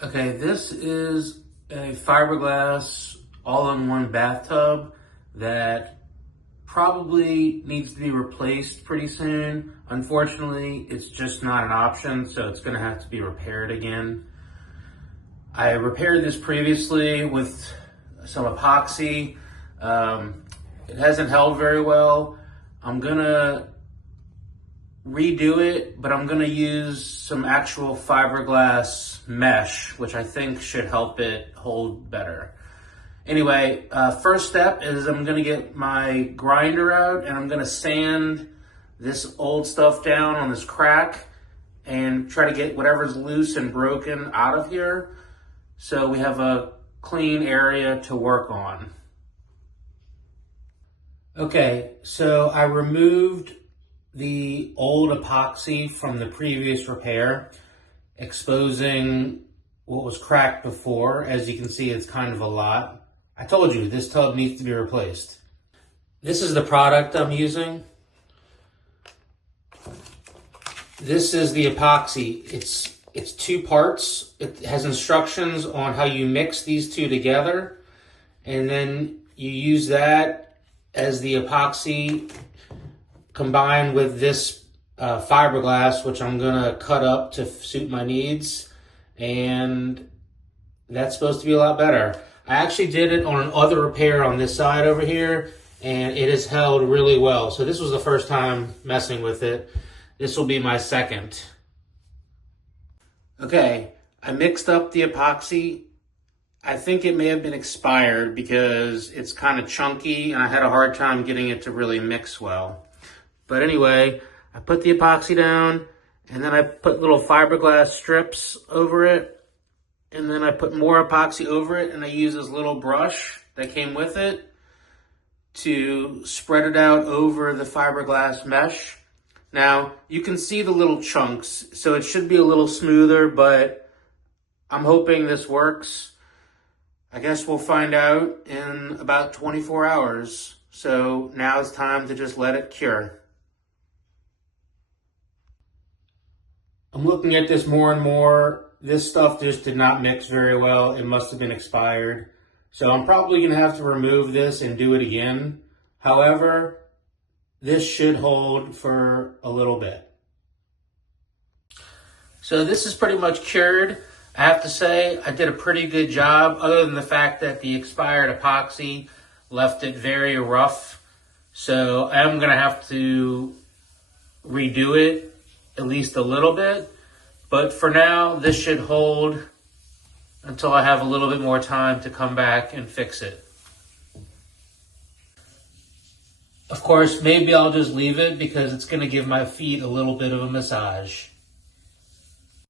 Okay, this is a fiberglass all-in-one bathtub that probably needs to be replaced pretty soon. Unfortunately, it's just not an option, so it's gonna have to be repaired again. I repaired this previously with some epoxy. It hasn't held very well. I'm gonna redo it, but I'm gonna use some actual fiberglass mesh, which I think should help it hold better. Anyway, first step is I'm gonna get my grinder out and I'm gonna sand this old stuff down on this crack and try to get whatever's loose and broken out of here so we have a clean area to work on. Okay, so I removed the old epoxy from the previous repair, exposing what was cracked before. As you can see, it's kind of a lot. I told you, this tub needs to be replaced. This is the product I'm using. This is the epoxy. It's two parts. It has instructions on how you mix these two together, and then you use that as the epoxy combined with this fiberglass, which I'm gonna cut up to suit my needs, and that's supposed to be a lot better. I actually did it on another repair on this side over here, and it has held really well. So this was the first time messing with it. This will be my second. Okay, I mixed up the epoxy. I think it may have been expired because it's kind of chunky and I had a hard time getting it to really mix well. But anyway, I put the epoxy down and then I put little fiberglass strips over it. And then I put more epoxy over it and I use this little brush that came with it to spread it out over the fiberglass mesh. Now, you can see the little chunks, so it should be a little smoother, but I'm hoping this works. I guess we'll find out in about 24 hours. So now it's time to just let it cure. I'm looking at this more and more. This stuff just did not mix very well. It must have been expired. So I'm probably gonna have to remove this and do it again. However, this should hold for a little bit. So this is pretty much cured. I have to say I did a pretty good job, other than the fact that the expired epoxy left it very rough. So I'm gonna have to redo it at least a little bit. But for now, this should hold until I have a little bit more time to come back and fix it. Of course, maybe I'll just leave it because it's gonna give my feet a little bit of a massage.